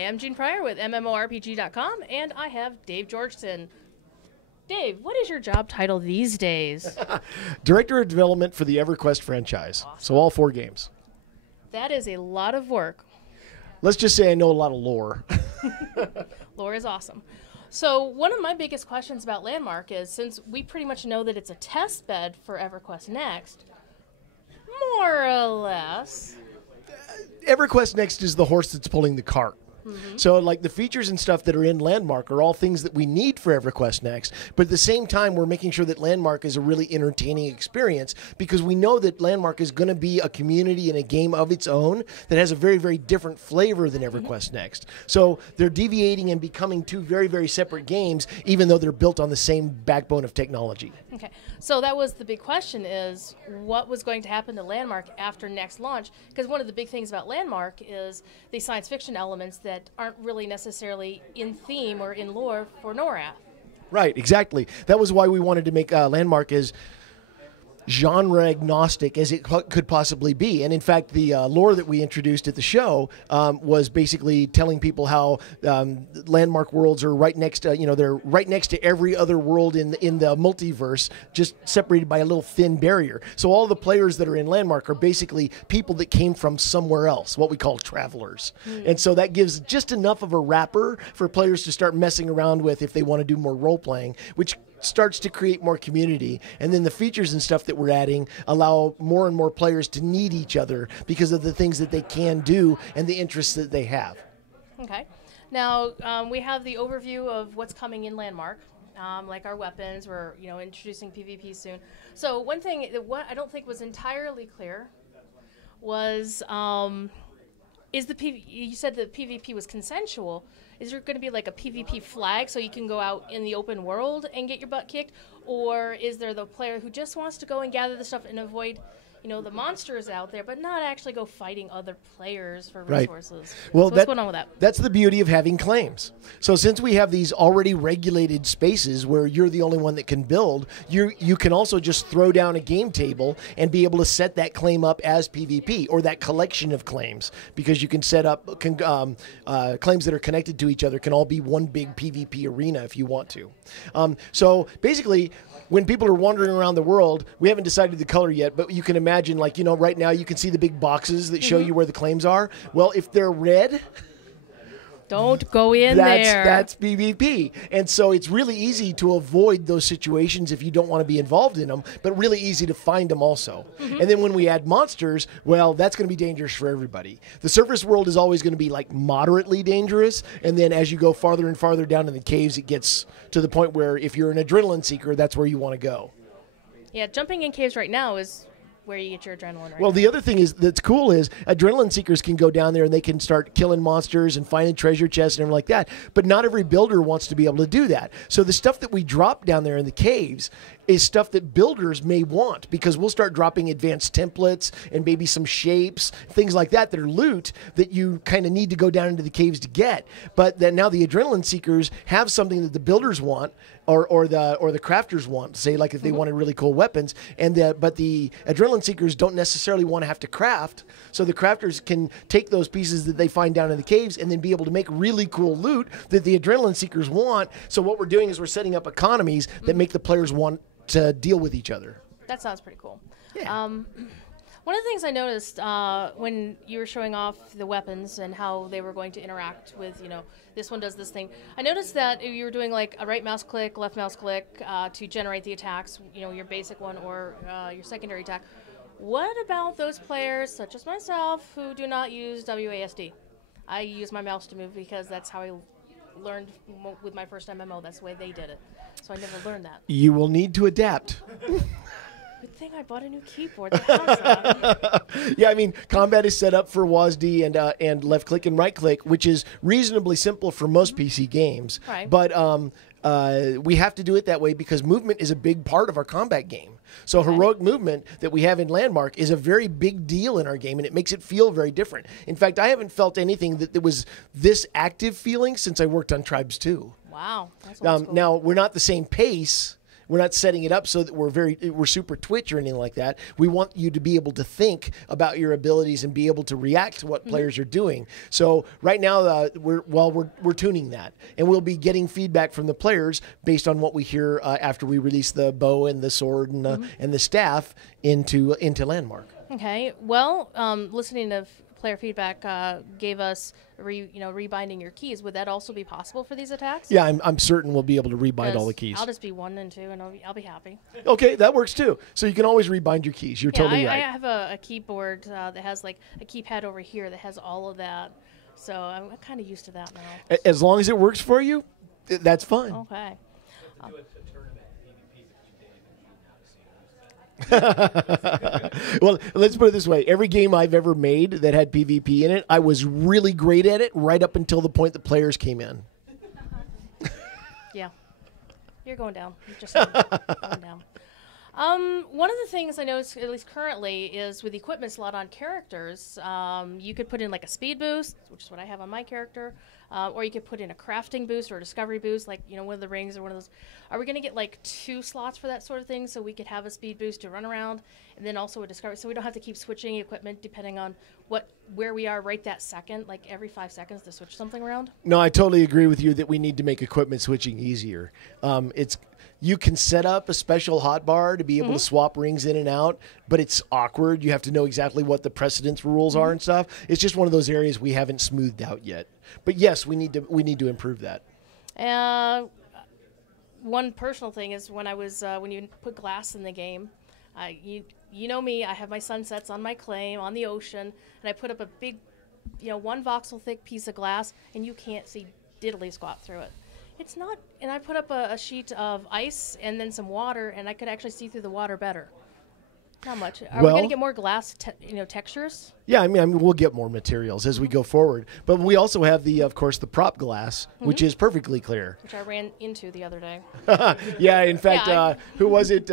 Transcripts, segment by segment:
Hi, I'm Jean Pryor with MMORPG.com, and I have Dave Georgeson. Dave, what is your job title these days? Director of Development for the EverQuest franchise. Awesome. So all 4 games. That is a lot of work. Let's just say I know a lot of lore. Lore is awesome. So one of my biggest questions about Landmark is, since we pretty much know that it's a test bed for EverQuest Next, more or less... EverQuest Next is the horse that's pulling the cart. Mm-hmm. So like the features and stuff that are in Landmark are all things that we need for EverQuest Next, but at the same time we're making sure that Landmark is a really entertaining experience, because we know that Landmark is going to be a community and a game of its own that has a very, very different flavor than EverQuest Next. So they're deviating and becoming 2 very, very separate games, even though they're built on the same backbone of technology. Okay, so that was the big question, is what was going to happen to Landmark after Next launch? Because one of the big things about Landmark is the science fiction elements that aren't really necessarily in theme or in lore for NORAD. Right, exactly. That was why we wanted to make Landmark as genre agnostic as it could possibly be. And in fact, the lore that we introduced at the show was basically telling people how Landmark worlds are right next to, they're right next to every other world in the multiverse, just separated by a little thin barrier. So all the players that are in Landmark are basically people that came from somewhere else, what we call travelers. And so that gives just enough of a wrapper for players to start messing around with if they want to do more role-playing, which starts to create more community. And then the features and stuff that we're adding allow more and more players to need each other because of the things that they can do and the interests that they have. Okay. Now, we have the overview of what's coming in Landmark, like our weapons. We're introducing PvP soon. So one thing that I don't think was entirely clear was, you said that PvP was consensual. Is there going to be like a PvP flag so you can go out in the open world and get your butt kicked? Or is there the player who just wants to go and gather the stuff and avoid, the monsters out there, but not actually go fighting other players for resources? Right. Well, so what's going on with that? That's the beauty of having claims. So since we have these already regulated spaces where you're the only one that can build, you can also just throw down a game table and be able to set that claim up as PvP, or that collection of claims, because you can set up claims that are connected to each other can all be one big PvP arena if you want to. So basically, when people are wandering around the world, we haven't decided the color yet, but you can imagine, right now you can see the big boxes that show you where the claims are. Well, if they're red, don't go in there. That's PvP. And so it's really easy to avoid those situations if you don't want to be involved in them, but really easy to find them also. And then when we add monsters, well, that's going to be dangerous for everybody. The surface world is always going to be like moderately dangerous, and then as you go farther and farther down in the caves, it gets to the point where if you're an adrenaline seeker, that's where you want to go. Yeah, jumping in caves right now is where you get your adrenaline Well, the other thing that's cool is adrenaline seekers can go down there and they can start killing monsters and finding treasure chests and everything like that. But not every builder wants to be able to do that. So the stuff that we drop down there in the caves is stuff that builders may want, because we'll start dropping advanced templates and maybe some shapes, things like that are loot that you kind of need to go down into the caves to get. But then now the adrenaline seekers have something that the builders want, or the crafters want, say, like if they wanted really cool weapons, but the adrenaline seekers don't necessarily want to have to craft, so the crafters can take those pieces that they find down in the caves and then be able to make really cool loot that the adrenaline seekers want. So what we're doing is we're setting up economies that make the players want to deal with each other. That sounds pretty cool. Yeah. One of the things I noticed when you were showing off the weapons and how they were going to interact with, this one does this thing, I noticed that you were doing like a right mouse click, left mouse click to generate the attacks, your basic one or your secondary attack. What about those players, such as myself, who do not use WASD? I use my mouse to move because that's how I learned with my first MMO. That's the way they did it. So I never learned that. You will need to adapt. Good thing I bought a new keyboard that has that. Yeah, I mean, combat is set up for WASD and left click and right click, which is reasonably simple for most PC games. Right. But we have to do it that way because movement is a big part of our combat game. So heroic movement that we have in Landmark is a very big deal in our game, and it makes it feel very different. In fact, I haven't felt anything that was this active feeling since I worked on Tribes 2. Wow. That's cool. Now, we're not the same pace. we're not setting it up so that we're super twitch or anything like that. We want you to be able to think about your abilities and be able to react to what players are doing. So right now we're tuning that, and we'll be getting feedback from the players based on what we hear after we release the bow and the sword and the staff into Landmark. Okay. Well, listening to player feedback gave us rebinding your keys. Would that also be possible for these attacks? Yeah, I'm certain we'll be able to rebind all the keys. I'll just be 1 and 2, and I'll be happy. Okay, that works too. So you can always rebind your keys. You're totally right. I have a keyboard that has like a keypad over here that has all of that. So I'm kind of used to that now. As long as it works for you, that's fine. Okay. Well, let's put it this way. Every game I've ever made that had PvP in it, I was really great at it right up until the point the players came in. Yeah. You're going down. You're just going down. One of the things I noticed, at least currently, is with the equipment slot on characters, you could put in like a speed boost, which is what I have on my character, or you could put in a crafting boost or a discovery boost, like one of the rings or one of those. Are we going to get like 2 slots for that sort of thing, so we could have a speed boost to run around, and then also a discovery, so we don't have to keep switching equipment depending on where we are right that second, like every 5 seconds to switch something around? No, I totally agree with you that we need to make equipment switching easier. You can set up a special hotbar to be able to swap rings in and out, but it's awkward. You have to know exactly what the precedence rules are and stuff. It's just one of those areas we haven't smoothed out yet. But yes, we need to improve that. One personal thing is when you put glass in the game, you know me, I have my sunsets on my claim on the ocean, and I put up a big, 1 voxel thick piece of glass, and you can't see diddly squat through it. It's not, and I put up a sheet of ice and then some water, and I could actually see through the water better. Not much. Are we going to get more glass, textures? Yeah, I mean, we'll get more materials as we go forward. But we also have of course, the prop glass, which is perfectly clear. Which I ran into the other day. Yeah, in fact, who was it?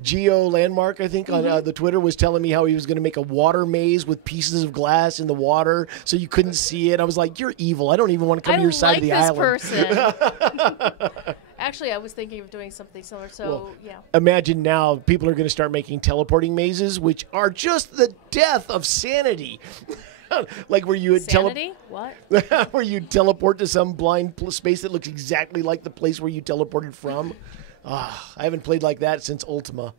Geo Landmark, I think, on the Twitter was telling me how he was going to make a water maze with pieces of glass in the water so you couldn't see it. I was like, you're evil. I don't even want to come to your side of the island. Person. Actually, I was thinking of doing something similar, yeah. Imagine now people are going to start making teleporting mazes, which are just the death of sanity. Like where you would where you teleport to some blind space that looks exactly like the place where you teleported from. I haven't played like that since Ultima.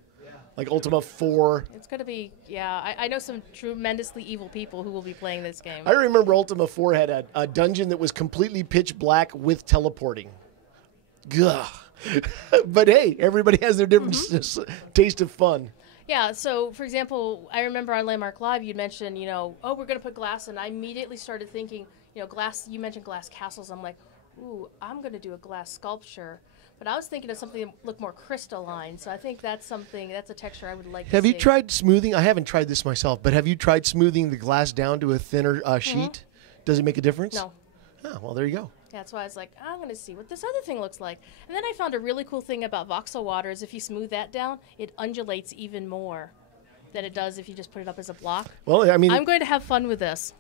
Like Ultima 4. It's going to be, I know some tremendously evil people who will be playing this game. I remember Ultima 4 had a dungeon that was completely pitch black with teleporting. Gah. But hey, everybody has their different taste of fun. Yeah, so for example, I remember on Landmark Live you mentioned, we're going to put glass in. I immediately started thinking, glass, you mentioned glass castles. I'm like, ooh, I'm going to do a glass sculpture. But I was thinking of something that looked more crystalline, so I think that's a texture I would like to see. Have you tried smoothing? I haven't tried this myself, but have you tried smoothing the glass down to a thinner sheet? Does it make a difference? No. Oh, well, there you go. Yeah, that's why I was like, I'm going to see what this other thing looks like. And then I found a really cool thing about voxel water is if you smooth that down, it undulates even more than it does if you just put it up as a block. Well, I mean, I'm going to have fun with this.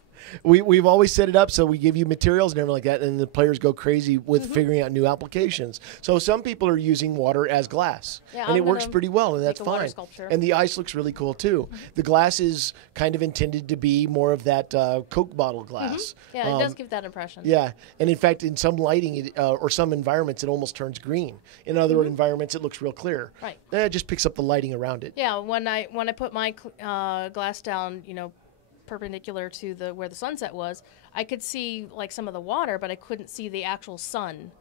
We've always set it up so we give you materials and everything like that, and the players go crazy with figuring out new applications. So some people are using water as glass, and it works pretty well, and that's fine. And the ice looks really cool too. The glass is kind of intended to be more of that Coke bottle glass. Yeah, it does give that impression. Yeah, and in fact, in some lighting or some environments, it almost turns green. In other environments, it looks real clear. Right. It just picks up the lighting around it. Yeah, when I put my glass down, perpendicular to where the sunset was, I could see like some of the water, but I couldn't see the actual sun,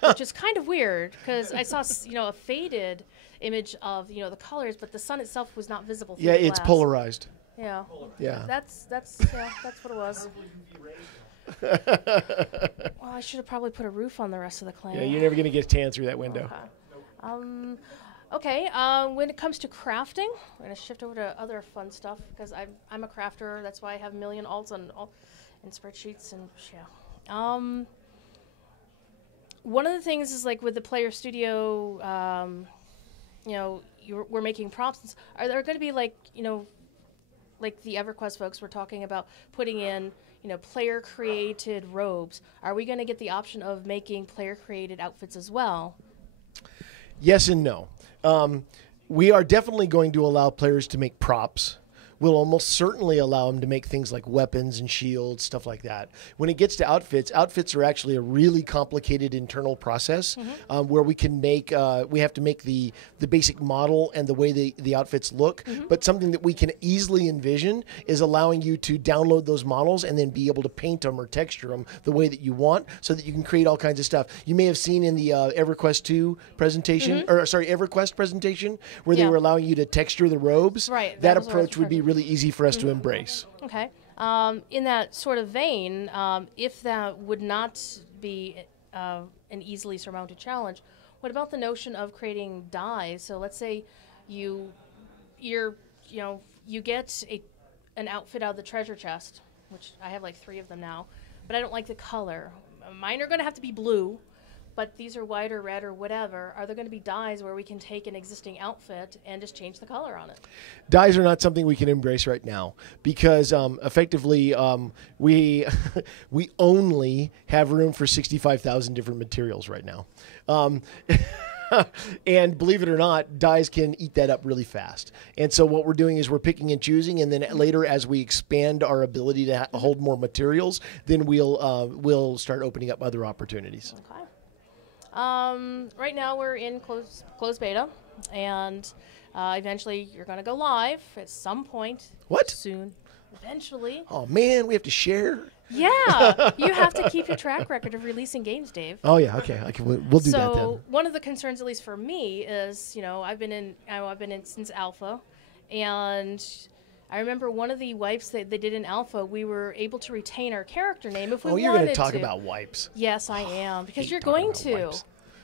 which is kind of weird because I saw a faded image of the colors, but the sun itself was not visible through the glass. It's polarized. Yeah. That's what it was. Well, I should have probably put a roof on the rest of the claim. Yeah, you're never going to get tan through that window. Okay. When it comes to crafting, we're going to shift over to other fun stuff because I'm a crafter. That's why I have a million alts and spreadsheets and one of the things is like with the player studio, we're making prompts. Are there going to be like the EverQuest folks were talking about putting in player created robes? Are we going to get the option of making player created outfits as well? Yes and no. We are definitely going to allow players to make props. We'll almost certainly allow them to make things like weapons and shields, stuff like that. When it gets to outfits, outfits are actually a really complicated internal process where we can make, we have to make the basic model and the way the outfits look. But something that we can easily envision is allowing you to download those models and then be able to paint them or texture them the way that you want so that you can create all kinds of stuff. You may have seen in the EverQuest 2 presentation, or sorry, EverQuest presentation, where they were allowing you to texture the robes. Right. That approach would be really easy for us to embrace. Okay. In that sort of vein, if that would not be an easily surmounted challenge, what about the notion of creating dyes? So let's say you get an outfit out of the treasure chest, which I have like 3 of them now, but I don't like the color. Mine are going to have to be blue, but these are white or red or whatever. Are there going to be dyes where we can take an existing outfit and just change the color on it? Dyes are not something we can embrace right now because effectively we we only have room for 65,000 different materials right now. And believe it or not, dyes can eat that up really fast. And so what we're doing is we're picking and choosing, and then later as we expand our ability to hold more materials, then we'll start opening up other opportunities. Okay. Right now we're in closed beta, and eventually you're going to go live at some point. What? Soon. Eventually. Oh, man, we have to share? Yeah. You have to keep your track record of releasing games, Dave. Oh, yeah. Okay. We'll do that then. So one of the concerns, at least for me, is, I've been in since alpha, and I remember one of the wipes that they did in alpha, we were able to retain our character name if we wanted to. Oh, you're going to talk about wipes. Yes, I am, because you're going to.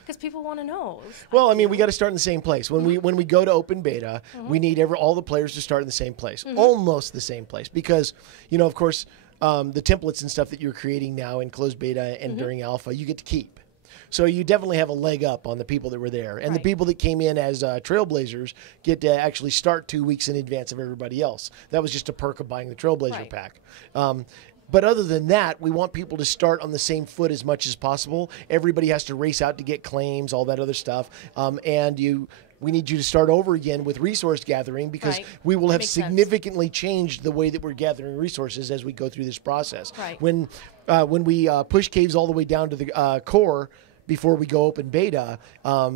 Because people want to know. Well, I mean, we got to start in the same place. When we go to open beta, we need all the players to start in the same place, almost the same place, because of course, the templates and stuff that you're creating now in closed beta and during alpha, you get to keep. So you definitely have a leg up on the people that were there, and the people that came in as trailblazers get to actually start 2 weeks in advance of everybody else. That was just a perk of buying the trailblazer pack. But other than that, we want people to start on the same foot as much as possible. Everybody has to race out to get claims, all that other stuff. We need you to start over again with resource gathering because we will have significantly changed the way that we're gathering resources as we go through this process. Right. When we push caves all the way down to the core, before we go open beta,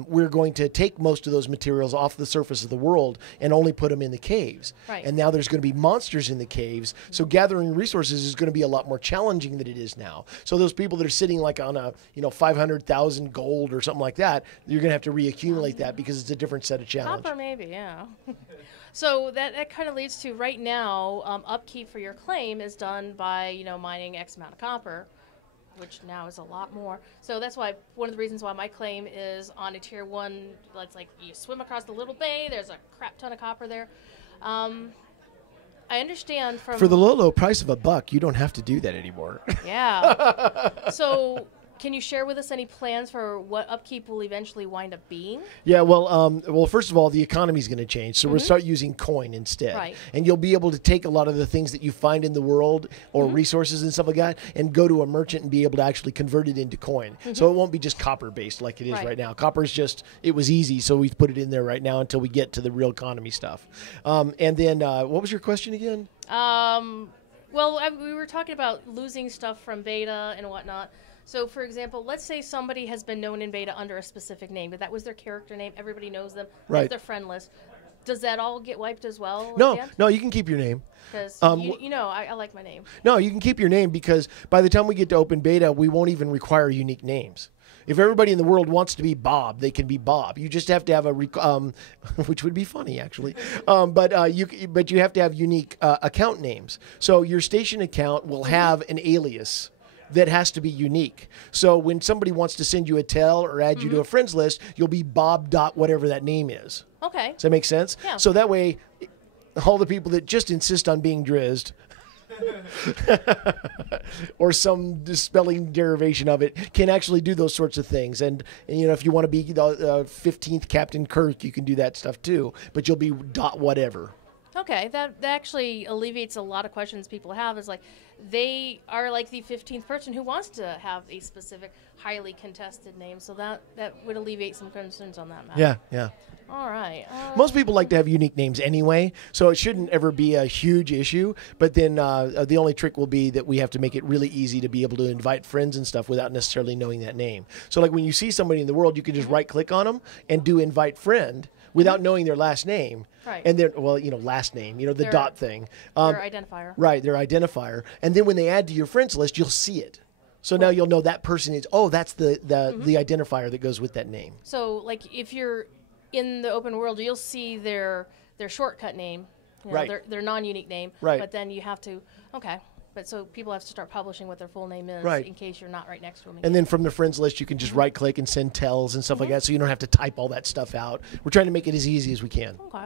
we're going to take most of those materials off the surface of the world and only put them in the caves. Right. And now there's going to be monsters in the caves, so gathering resources is going to be a lot more challenging than it is now. So those people that are sitting like on a 500,000 gold or something like that, you're going to have to reaccumulate that because it's a different set of challenge. Copper, maybe, yeah. So that kind of leads to right now, upkeep for your claim is done by mining X amount of copper, which now is a lot more. So that's why one of the reasons why my claim is on a tier 1. It's like you swim across the little bay. There's a crap ton of copper there. I understand from for the low price of $1, you don't have to do that anymore. Yeah. So can you share with us any plans for what upkeep will eventually wind up being? Yeah, well, first of all, the economy is going to change, so we'll start using coin instead. Right. And you'll be able to take a lot of the things that you find in the world or resources and stuff like that and go to a merchant and be able to actually convert it into coin. So it won't be just copper-based like it is right now. Copper is just, it was easy, so we put it in there right now until we get to the real economy stuff. And then what was your question again? Well, we were talking about losing stuff from beta and whatnot. So, for example, let's say somebody has been known in beta under a specific name, but that was their character name. Everybody knows them. Right. That's their friend list. Does that all get wiped as well? No, you can keep your name. Because, I like my name. No, you can keep your name because by the time we get to open beta, we won't even require unique names. If everybody in the world wants to be Bob, they can be Bob. You just have to have which would be funny actually, but you have to have unique account names. So your station account will have an alias that has to be unique. So when somebody wants to send you a tell or add you to a friends list, you'll be Bob dot whatever that name is. Okay. Does that make sense? Yeah. So that way, all the people that just insist on being drizzed or some spelling derivation of it can actually do those sorts of things. And if you want to be the 15th Captain Kirk, you can do that stuff too, but you'll be dot whatever. Okay, that actually alleviates a lot of questions people have. Is like, they are like the 15th person who wants to have a specific, highly contested name. So that would alleviate some concerns on that matter. Yeah, yeah. All right. Most people like to have unique names anyway, so it shouldn't ever be a huge issue. But then the only trick will be that we have to make it really easy to be able to invite friends and stuff without necessarily knowing that name. So like when you see somebody in the world, you can just right-click on them and do invite friend without knowing their last name. Right. And then, well, last name, the dot thing. Their identifier. Right, their identifier. And then when they add to your friends list, you'll see it. So now you'll know that person is, that's the identifier that goes with that name. So like if you're in the open world, you'll see their shortcut name, right. their non-unique name. Right. But then you have to, but so people have to start publishing what their full name is right. in case you're not right next to them. And then from the friends list, you can just right-click and send tells and stuff like that, so you don't have to type all that stuff out. We're trying to make it as easy as we can. Okay.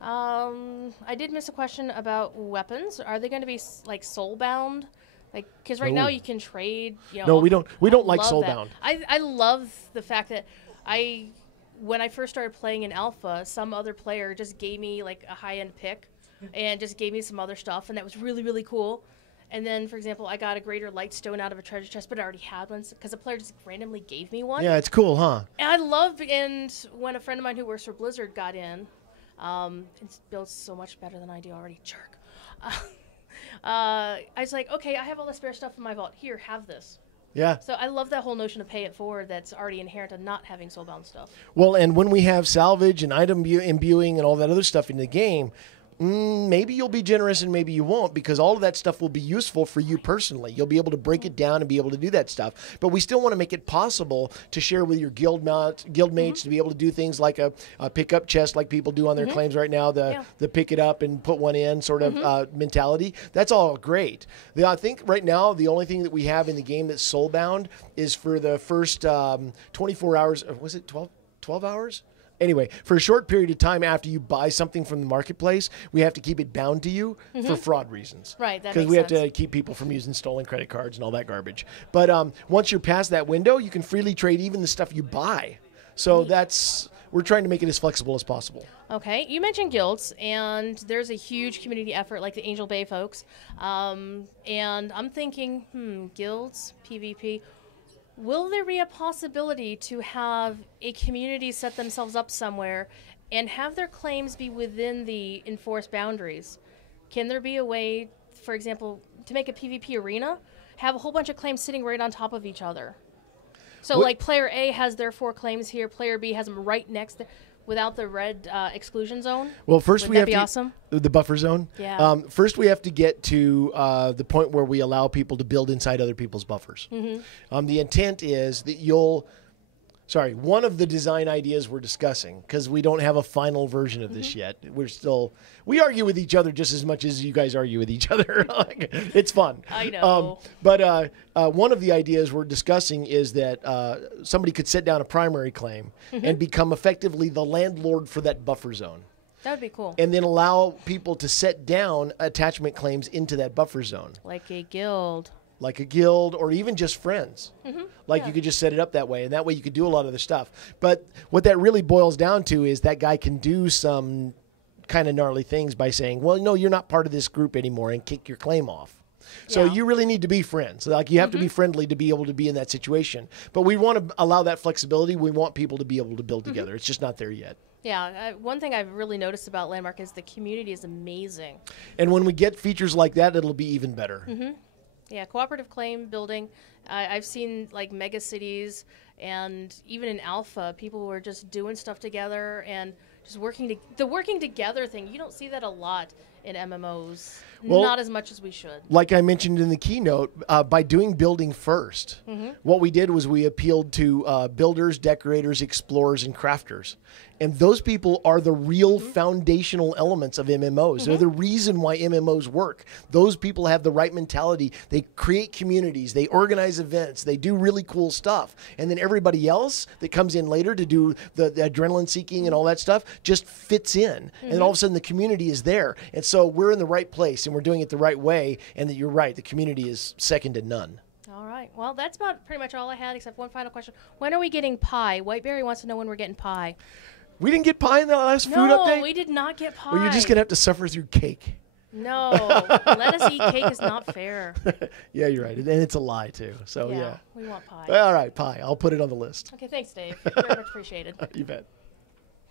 I did miss a question about weapons. Are they going to be like soulbound? Like, because right now you can trade. No, we don't. We don't like soulbound. I love the fact that when I first started playing in alpha, some other player just gave me like a high-end pick and just gave me some other stuff, and that was really, really cool. And then, for example, I got a greater light stone out of a treasure chest, but I already had one because a player just randomly gave me one. Yeah, it's cool, huh? And I love, and when a friend of mine who works for Blizzard got in, it builds so much better than I do already, jerk. I was like, okay, I have all the spare stuff in my vault. Here, have this. Yeah. So I love that whole notion of pay it forward that's already inherent in not having soulbound stuff. Well, and when we have salvage and item imbuing and all that other stuff in the game, maybe you'll be generous and maybe you won't, because all of that stuff will be useful for you personally. You'll be able to break it down and be able to do that stuff. But we still want to make it possible to share with your guildmates to be able to do things like a pick-up chest like people do on their claims right now, the pick it up and put one in sort of mentality. That's all great. I think right now the only thing that we have in the game that's soulbound is for the first 24 hours. Was it 12 hours? Anyway, for a short period of time after you buy something from the marketplace, we have to keep it bound to you for fraud reasons. Right, that makes sense. Because we have to keep people from using stolen credit cards and all that garbage. But once you're past that window, you can freely trade even the stuff you buy. So we're trying to make it as flexible as possible. Okay, you mentioned guilds, and there's a huge community effort like the Angel Bay folks. And I'm thinking, guilds, PvP. Will there be a possibility to have a community set themselves up somewhere and have their claims be within the enforced boundaries? Can there be a way, for example, to make a PvP arena, have a whole bunch of claims sitting right on top of each other? So like player A has their 4 claims here, player B has them right next to, without the red exclusion zone? Well, first we have to awesome? The buffer zone. Yeah. First, we have to get to the point where we allow people to build inside other people's buffers. The intent is that one of the design ideas we're discussing, because we don't have a final version of this yet. We argue with each other just as much as you guys argue with each other. It's fun. I know. But one of the ideas we're discussing is that somebody could set down a primary claim and become effectively the landlord for that buffer zone. That would be cool. And then allow people to set down attachment claims into that buffer zone. Like a guild. Like a guild, or even just friends. You could just set it up that way, and that way you could do a lot of the stuff. But what that really boils down to is that guy can do some kind of gnarly things by saying, well, no, you're not part of this group anymore, and kick your claim off. So you really need to be friends. Like, you have to be friendly to be able to be in that situation. But we want to allow that flexibility. We want people to be able to build together. It's just not there yet. Yeah, one thing I've really noticed about Landmark is the community is amazing. And when we get features like that, it'll be even better. Yeah, cooperative claim building. I've seen like mega cities, and even in alpha, people were just doing stuff together and just working. The working together thing, you don't see that a lot in MMOs. Well, not as much as we should. Like I mentioned in the keynote, by doing building first, what we did was we appealed to builders, decorators, explorers, and crafters. And those people are the real foundational elements of MMOs. They're the reason why MMOs work. Those people have the right mentality. They create communities. They organize events. They do really cool stuff. And then everybody else that comes in later to do the adrenaline seeking and all that stuff just fits in. And all of a sudden the community is there. And so we're in the right place and we're doing it the right way. And that you're right, the community is second to none. All right. Well, that's about pretty much all I had, except one final question. When are we getting pie? Whiteberry wants to know when we're getting pie. We didn't get pie in the last food update? No, we did not get pie. Well, you're just going to have to suffer through cake. No, let us eat cake is not fair. Yeah, you're right. And it's a lie, too. So, yeah. We want pie. All right, pie. I'll put it on the list. Okay, thanks, Dave. Very much appreciated. You bet.